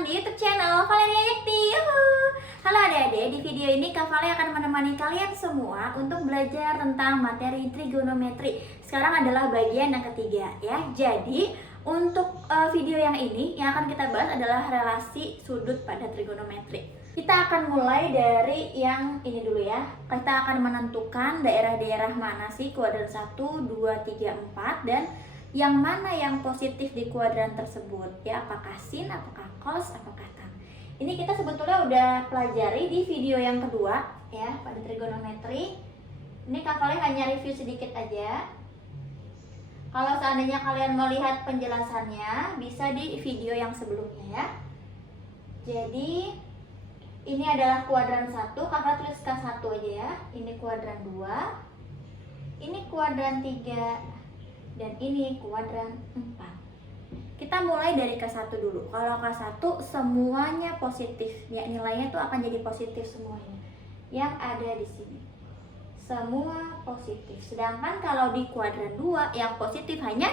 datang di YouTube channel Valeria Yakti. Halo adik-adik, di video ini Kak Vale akan menemani kalian semua untuk belajar tentang materi trigonometri. Sekarang adalah bagian yang ketiga ya. Jadi untuk video yang ini yang akan kita bahas adalah relasi sudut pada trigonometri. Kita akan mulai dari yang ini dulu ya. Kita akan menentukan daerah-daerah mana sih kuadran 1, 2, 3, 4 dan yang mana yang positif di kuadran tersebut ya, apakah sin, apakah cos, apakah tan. Ini kita sebetulnya udah pelajari di video yang kedua ya pada trigonometri. Ini Kak Vale hanya review sedikit aja. Kalau seandainya kalian mau lihat penjelasannya bisa di video yang sebelumnya ya. Jadi ini adalah kuadran 1, Kakak tuliskan 1 aja ya. Ini kuadran 2, ini kuadran 3, dan ini kuadran 4. Kita mulai dari K1 dulu. Kalau K1 semuanya positif, ya nilainya tuh akan jadi positif semuanya. Yang ada di sini. Semua positif. Sedangkan kalau di kuadran 2 yang positif hanya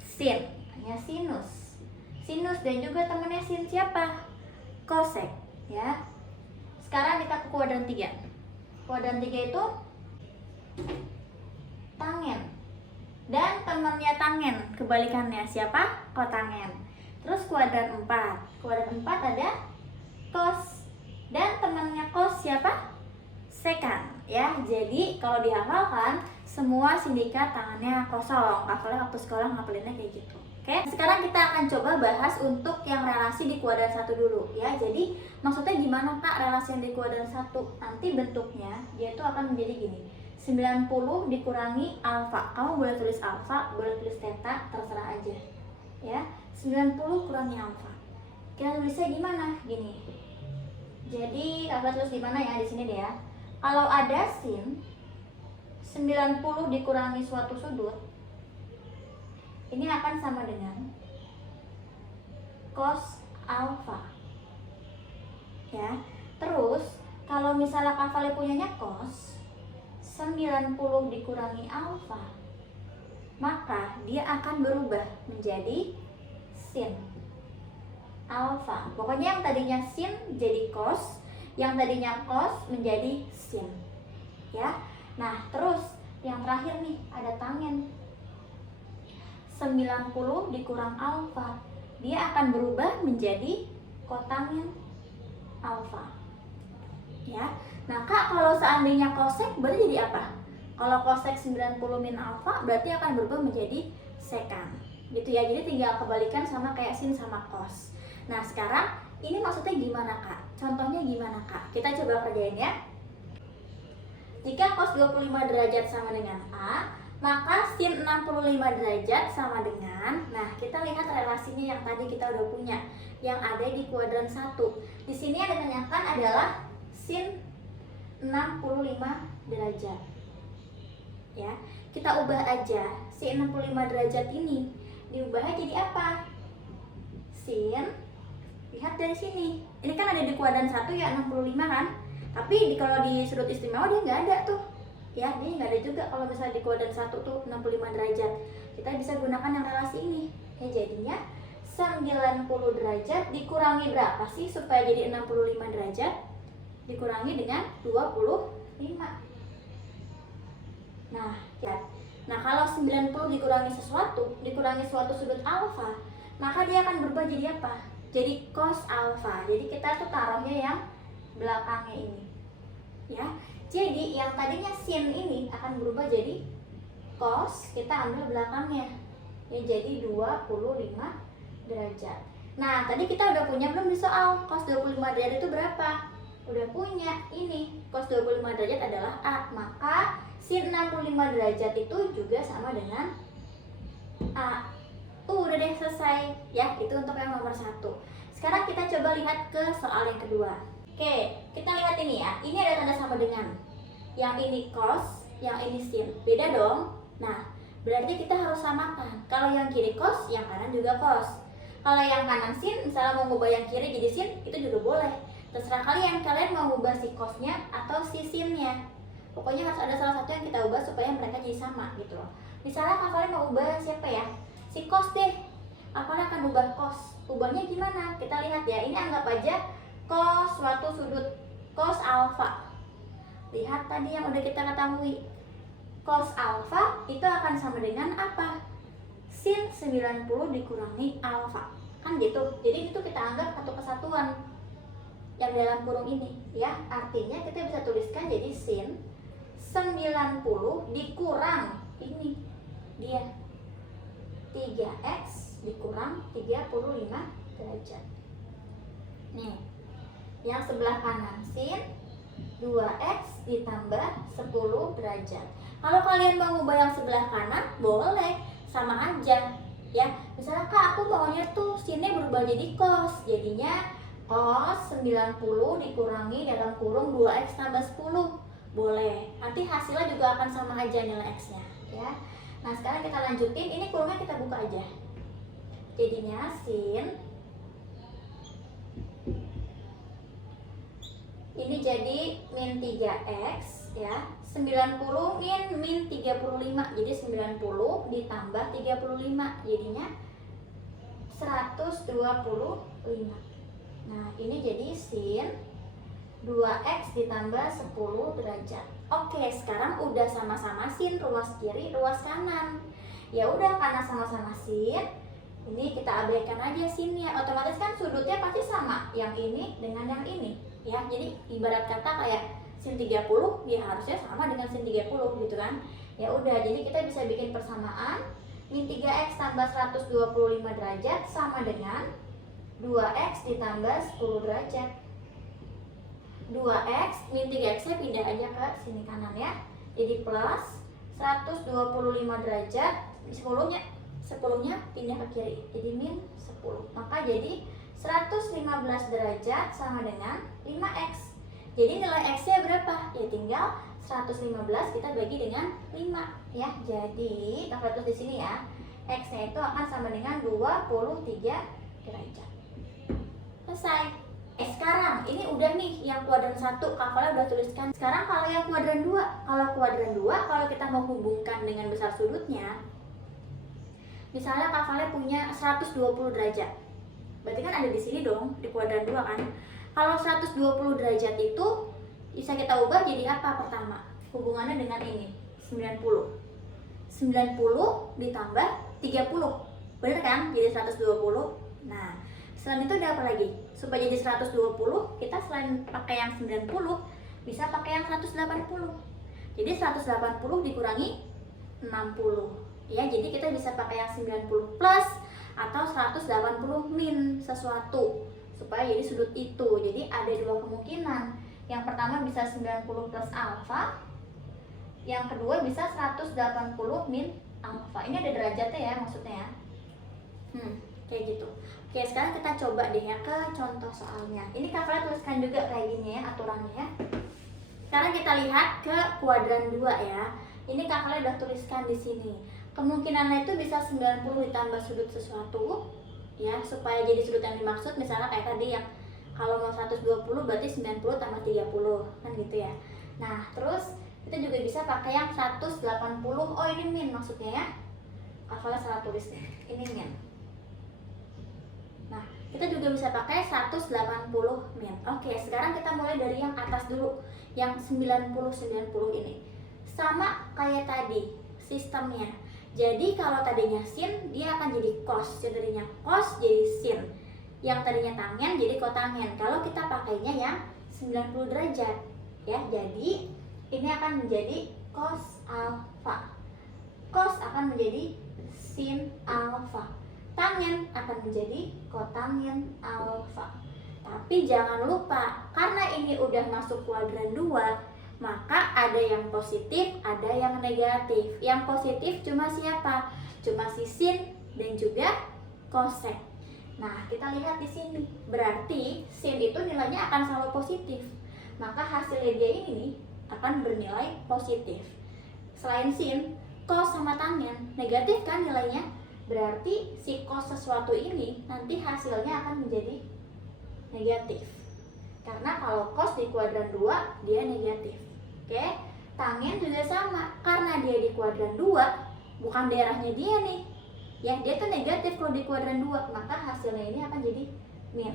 sin, hanya sinus. Sinus dan juga temannya sin siapa? Kosek, ya. Sekarang kita ke kuadran 3. Kuadran 3 itu tangen. Dan temannya tangen, kebalikannya siapa? Kotangen. Terus kuadran 4. Kuadran 4 ada cos. Dan temannya cos siapa? Sekan. Ya, jadi kalau dihafalkan semua sindikat tangannya kosong. Hafalnya waktu sekolah ngapalinnya kayak gitu. Oke, sekarang kita akan coba bahas untuk yang relasi di kuadran 1 dulu ya. Jadi maksudnya gimana Kak relasi yang di kuadran 1? Nanti bentuknya dia itu akan menjadi gini. 90 dikurangi alfa. Kamu boleh tulis alfa, boleh tulis theta, terserah aja. Ya, 90 kurangi alfa. Kita tulisnya gimana? Gini. Jadi, kakak tulis di mana ya? Di sini deh ya. Kalau ada sin 90 dikurangi suatu sudut, ini akan sama dengan cos alfa. Ya. Terus, kalau misalnya Kak Vale punyanya cos 90 dikurangi alfa, maka dia akan berubah menjadi sin alfa. Pokoknya yang tadinya sin jadi cos, yang tadinya cos menjadi sin. Ya. Nah, terus yang terakhir nih ada tangen. 90 dikurang alfa, dia akan berubah menjadi kotangen alfa. Ya. Nah Kak, kalau seandainya kosek berarti jadi apa? Kalau kosek 90 min alfa berarti akan berubah menjadi sekan. Gitu ya, jadi tinggal kebalikan sama kayak sin sama cos. Nah sekarang ini maksudnya gimana Kak? Contohnya gimana Kak? Kita coba kerjain ya. Jika cos 25 derajat sama dengan A, maka sin 65 derajat sama dengan, nah kita lihat relasinya yang tadi kita udah punya, yang ada di kuadran 1. Di sini yang ditanyakan adalah sin 65 derajat. Ya, kita ubah aja si 65 derajat ini diubahnya jadi apa? Sin, lihat dari sini. Ini kan ada di kuadran 1 ya 65 kan? Tapi kalau di sudut istimewa dia nggak ada tuh. Ya, dia nggak ada juga kalau misalnya di kuadran 1 tuh 65 derajat. Kita bisa gunakan yang relasi ini. Ya jadinya 90 derajat dikurangi berapa sih supaya jadi 65 derajat? Dikurangi dengan 25. Nah, ya. Nah, kalau 90 dikurangi suatu sudut alfa, maka dia akan berubah jadi apa? Jadi cos alfa. Jadi kita tuh taruhnya yang belakangnya ini. Ya. Jadi yang tadinya sin ini akan berubah jadi cos, kita ambil belakangnya. Ya jadi 25 derajat. Nah, tadi kita udah punya belum di soal cos 25 derajat itu berapa? Udah punya, ini cos 25 derajat adalah A, maka sin 65 derajat itu juga sama dengan A. Udah deh selesai ya, itu untuk yang nomor 1. Sekarang kita coba lihat ke soal yang kedua. Oke, kita lihat ini ya, ini ada tanda sama dengan. Yang ini cos, yang ini sin, beda dong. Nah, berarti kita harus samakan. Kalau yang kiri cos, yang kanan juga cos. Kalau yang kanan sin, misalnya mau ngubah yang kiri jadi sin, itu juga boleh. Terserah kalian mau ubah si cosnya atau si sinnya. Pokoknya harus ada salah satu yang kita ubah supaya mereka jadi sama gitu loh. Misalnya Kak Vale mau ubah siapa ya? Si cos deh. kalian akan ubah cos. Ubahnya gimana? Kita lihat ya, ini anggap aja cos suatu sudut, cos alfa. Lihat tadi yang udah kita ketahui, cos alfa itu akan sama dengan apa? Sin 90 dikurangi alfa, kan gitu. Jadi itu kita anggap satu kesatuan yang dalam kurung ini ya. Artinya kita bisa tuliskan jadi sin 90 dikurang ini dia 3x dikurang 35 derajat. Nih, yang sebelah kanan sin 2x ditambah 10 derajat. Kalau kalian mau ubah yang sebelah kanan, boleh, sama aja ya. Misalnya Kak, aku maunya tuh sinnya berubah jadi cos. Jadinya cos 90 dikurangi dalam kurung 2x tambah 10. Boleh. Nanti hasilnya juga akan sama aja nilai x-nya ya. Nah, sekarang kita lanjutin. Ini kurungnya kita buka aja. Jadinya sin ini jadi min 3x ya. 90 min 35. Jadi 90 ditambah 35 jadinya 125. Nah, ini jadi sin 2x ditambah 10 derajat. Oke, sekarang udah sama-sama sin ruas kiri, ruas kanan. Ya udah, karena sama-sama sin, ini kita abaikan aja sinnya. Otomatis kan sudutnya pasti sama, yang ini dengan yang ini ya. Jadi ibarat kata kayak sin 30 ya harusnya sama dengan sin 30 gitu kan. Ya udah, jadi kita bisa bikin persamaan min 3x tambah 125 derajat sama dengan 2x ditambah 10 derajat. 2x min 3x nya pindah aja ke sini kanan ya. Jadi plus 125 derajat, 10-nya pindah ke kiri. Jadi min 10. Maka jadi 115 derajat sama dengan 5x. Jadi nilai x-nya berapa? Ya tinggal 115 kita bagi dengan 5 ya. Jadi kita tulis di sini ya. X-nya itu akan sama dengan 23 derajat. Selesai. Sekarang ini udah nih yang kuadran 1 Kak udah tuliskan. Sekarang kalau yang kuadran 2, kalau kita mau hubungkan dengan besar sudutnya, misalnya Kak punya 120 derajat. Berarti kan ada di sini dong, di kuadran 2 kan. Kalau 120 derajat itu bisa kita ubah jadi apa pertama? Hubungannya dengan ini, 90. 90 ditambah 30. Bener kan? Jadi 120. Nah, selain itu ada apa lagi? Supaya jadi 120, kita selain pakai yang 90, bisa pakai yang 180. Jadi 180 dikurangi 60. Ya, jadi kita bisa pakai yang 90 plus atau 180 min sesuatu supaya jadi sudut itu. Jadi ada dua kemungkinan. Yang pertama bisa 90 plus alfa. Yang kedua bisa 180 min alfa. Ini ada derajatnya ya maksudnya ya. Kayak gitu. Oke, sekarang kita coba deh ya ke contoh soalnya. Ini Kak tuliskan juga kayak gini ya aturannya ya. Sekarang kita lihat ke kuadran 2 ya. Ini Kak udah tuliskan di sini. Kemungkinannya itu bisa 90 ditambah sudut sesuatu ya, supaya jadi sudut yang dimaksud. Misalnya kayak tadi yang kalau mau 120 berarti 90 tambah 30 kan gitu ya. Nah, terus kita juga bisa pakai yang 180. Oh, ini min maksudnya ya. Kak salah tulis nih. Ini min. Nah, kita juga bisa pakai 180 min. Oke, sekarang kita mulai dari yang atas dulu, yang 90 ini. Sama kayak tadi sistemnya. Jadi kalau tadinya sin, dia akan jadi cos. Yang tadinya cos jadi sin. Yang tadinya tangen jadi kotangen. Kalau kita pakainya yang 90 derajat, ya. Jadi ini akan menjadi cos alfa. Cos akan menjadi sin alfa. Tangen akan menjadi kotangen alfa. Tapi jangan lupa, karena ini udah masuk kuadran 2, maka ada yang positif, ada yang negatif. Yang positif cuma siapa? Cuma si sin dan juga kosek. Nah, kita lihat di sini. Berarti sin itu nilainya akan selalu positif. Maka hasilnya dia ini nih akan bernilai positif. Selain sin, kos sama tangen negatif kan nilainya. Berarti si cos sesuatu ini nanti hasilnya akan menjadi negatif. Karena kalau cos di kuadran 2 dia negatif. Oke, tangen juga sama. Karena dia di kuadran 2, bukan daerahnya dia nih. Ya, dia tuh negatif kalau di kuadran 2, maka hasilnya ini akan jadi min.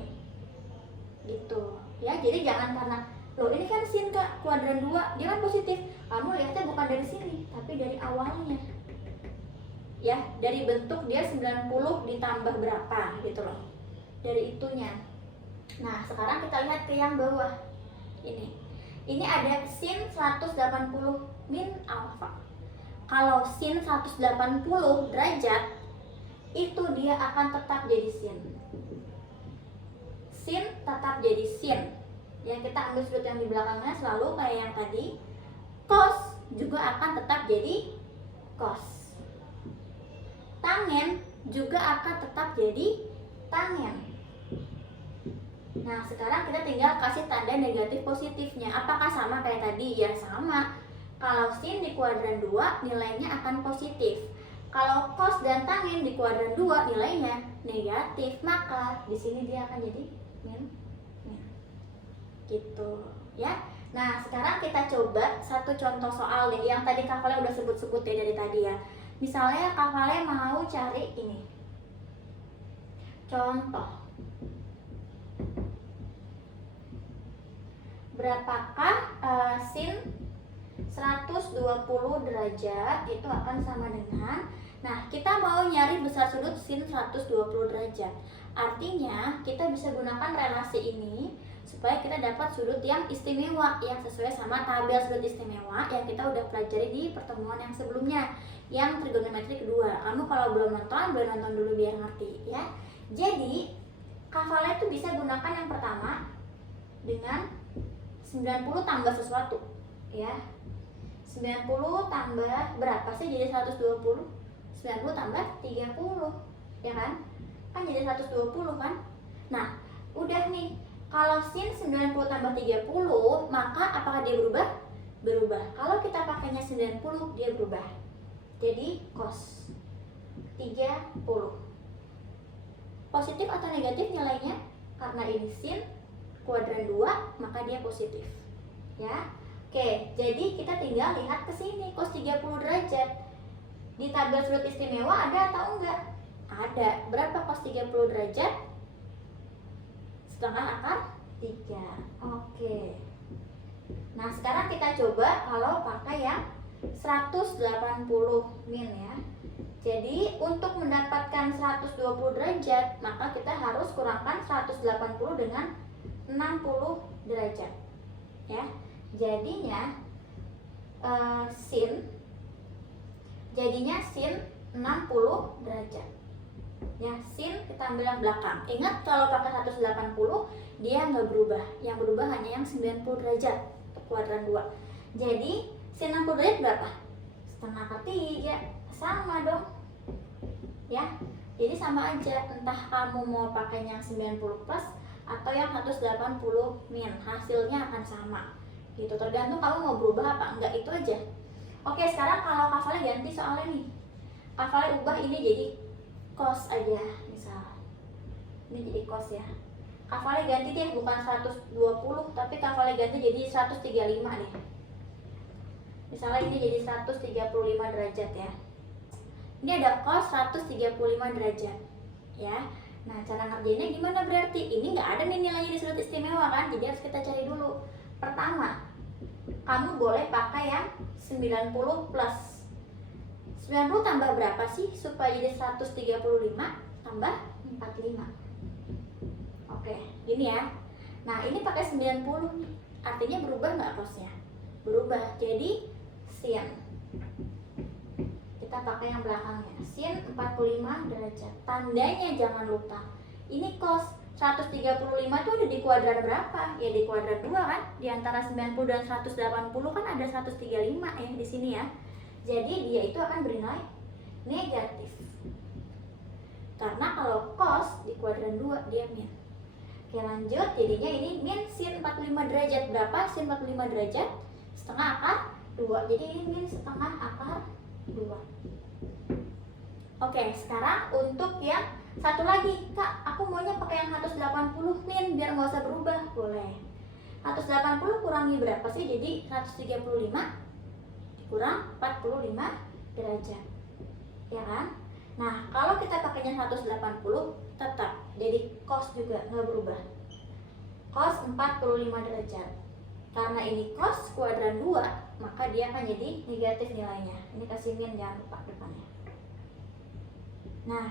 Gitu. Ya, jadi jangan karena loh ini kan sin Kak, kuadran 2, dia kan positif. Kamu lihatnya bukan dari sini, tapi dari awalnya. Ya, dari bentuk dia 90 ditambah berapa gitu loh. Dari itunya. Nah, sekarang kita lihat ke yang bawah. Ini ada sin 180 min alfa. Kalau sin 180 derajat itu dia akan tetap jadi sin. Sin tetap jadi sin. Yang kita ambil sudut yang di belakangnya selalu kayak yang tadi. Cos juga akan tetap jadi cos. Tangen juga akan tetap jadi tangen. Nah, sekarang kita tinggal kasih tanda negatif positifnya. Apakah sama kayak tadi? Ya, sama. Kalau sin di kuadran 2 nilainya akan positif. Kalau cos dan tangen di kuadran 2 nilainya negatif, maka di sini dia akan jadi min. Gitu, ya. Nah, sekarang kita coba satu contoh soal nih yang tadi Kak Vale udah sebut-sebut ya dari tadi ya. Misalnya Kak Vale mau cari ini. Contoh. Berapakah sin 120 derajat itu akan sama dengan, nah kita mau nyari besar sudut sin 120 derajat. Artinya kita bisa gunakan relasi ini supaya kita dapat sudut yang istimewa, yang sesuai sama tabel sudut istimewa yang kita udah pelajari di pertemuan yang sebelumnya, yang trigonometri kedua. Kamu kalau belum nonton, boleh nonton dulu biar ngerti ya. Jadi Kak Vale itu bisa gunakan yang pertama dengan 90 tambah sesuatu ya. 90 tambah berapa sih jadi 120? 90 tambah 30 ya kan? Kan jadi 120 kan? Nah, udah nih. Kalau sin 90 tambah 30, maka apakah dia berubah? Berubah. Kalau kita pakainya 90, dia berubah. Jadi cos 30. Positif atau negatif nilainya? Karena ini sin kuadran 2, maka dia positif. Ya. Oke, jadi kita tinggal lihat ke sini cos 30 derajat. Di tabel sudut istimewa ada atau enggak? Ada. Berapa cos 30 derajat? Setengah akar 3. Oke. Nah, sekarang kita coba kalau pakai yang 180 min ya. Jadi, untuk mendapatkan 120 derajat, maka kita harus kurangkan 180 dengan 60 derajat. Ya. Jadinya sin 60 derajat. Ya, sin kita ambil yang belakang. Ingat kalau pakai 180 dia nggak berubah. Yang berubah hanya yang 90 derajat untuk kuadran 2. Jadi sin 60 derajat berapa? Setengah akar 3. Sama dong. Ya. Jadi sama aja, entah kamu mau pakai yang 90 plus atau yang 180 min, hasilnya akan sama. Gitu, tergantung kamu mau berubah apa enggak, itu aja. Oke, sekarang kalau Kak Vale ganti soalnya nih. Kak Vale ubah ini jadi cos aja, misal. Ini jadi cos ya. Kak Vale ganti deh, bukan 120, tapi Kak Vale ganti jadi 135 deh. Misalnya ini jadi 135 derajat ya. Ini ada cos 135 derajat. Ya. Nah, cara ngerjainnya gimana berarti? Ini nggak ada nih nilainya di sudut istimewa kan, jadi harus kita cari dulu. Pertama, kamu boleh pakai yang 90 plus. 90 tambah berapa sih supaya jadi 135 tambah 45? Oke, gini ya. Nah, ini pakai 90 nih. Artinya berubah nggak cosnya? Berubah. Jadi sin. Kita pakai yang belakangnya. Sin 45 derajat. Tandanya jangan lupa. Ini cos 135 itu ada di kuadran berapa? Ya di kuadran 2 kan? Di antara 90 dan 180 kan ada 135 ya di sini ya. Jadi dia itu akan bernilai negatif. Karena kalau cos di kuadran 2 dia min. Oke, lanjut. Jadinya ini min sin 45 derajat. Berapa sin 45 derajat? Setengah akar 2. Jadi ini min setengah akar 2. Oke, sekarang untuk yang satu lagi, Kak, aku maunya pakai yang 180 min biar nggak usah berubah. Boleh. 180 kurangi berapa sih? Jadi 135 kurang 45 derajat. Ya kan? Nah, kalau kita pakainya 180 tetap jadi cos juga nggak berubah. Cos 45 derajat. Karena ini cos kuadran 2, maka dia akan jadi negatif nilainya. Ini kasih min, jangan lupa depannya. Nah,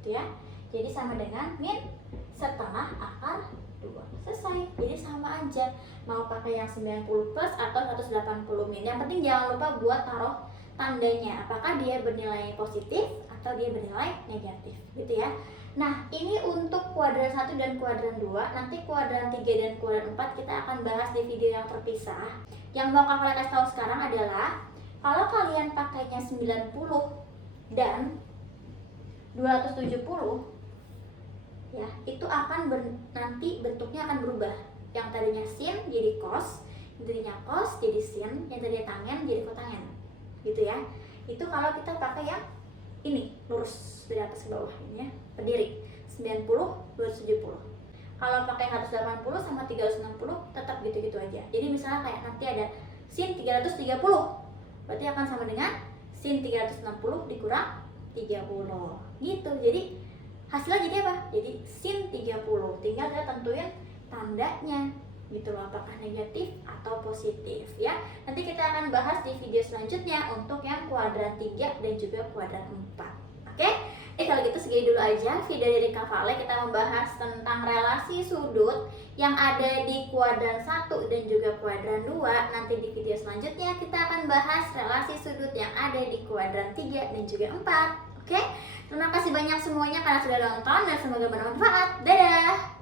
itu ya. Jadi sama dengan min setengah akar 2. Selesai. Jadi sama aja. Mau pakai yang 90 plus atau 180 min. Yang penting jangan lupa buat taruh tandanya. Apakah dia bernilai positif atau dia bernilai negatif. Gitu ya. Nah, ini untuk kuadran 1 dan kuadran 2. Nanti kuadran 3 dan kuadran 4 kita akan bahas di video yang terpisah. Yang mau kalian kasih tahu sekarang adalah kalau kalian pakainya 90 dan 270 ya, itu akan nanti bentuknya akan berubah. Yang tadinya sin jadi cos, yang tadinya cos jadi sin, yang tadinya tangen jadi kotangen. Gitu ya. Itu kalau kita pakai yang ini lurus dari atas ke bawah ini ya, berdiri 90 270. Kalau pakai 180 sama 360 tetap gitu-gitu aja. Jadi misalnya kayak nanti ada sin 330, berarti akan sama dengan sin 360 dikurang 30 gitu. Jadi hasilnya jadi apa? Jadi sin 30. Tinggal kita tentuin tandanya gitu loh, apakah negatif atau positif ya. Nanti kita akan bahas di video selanjutnya untuk yang kuadran 3 dan juga kuadran 4. Oke? Kalau gitu segini dulu aja video dari Kak Vale. Kita membahas tentang relasi sudut yang ada di kuadran 1 dan juga kuadran 2. Nanti di video selanjutnya kita akan bahas relasi sudut yang ada di kuadran 3 dan juga 4. Oke? Terima kasih banyak semuanya karena sudah nonton dan semoga bermanfaat. Dadah!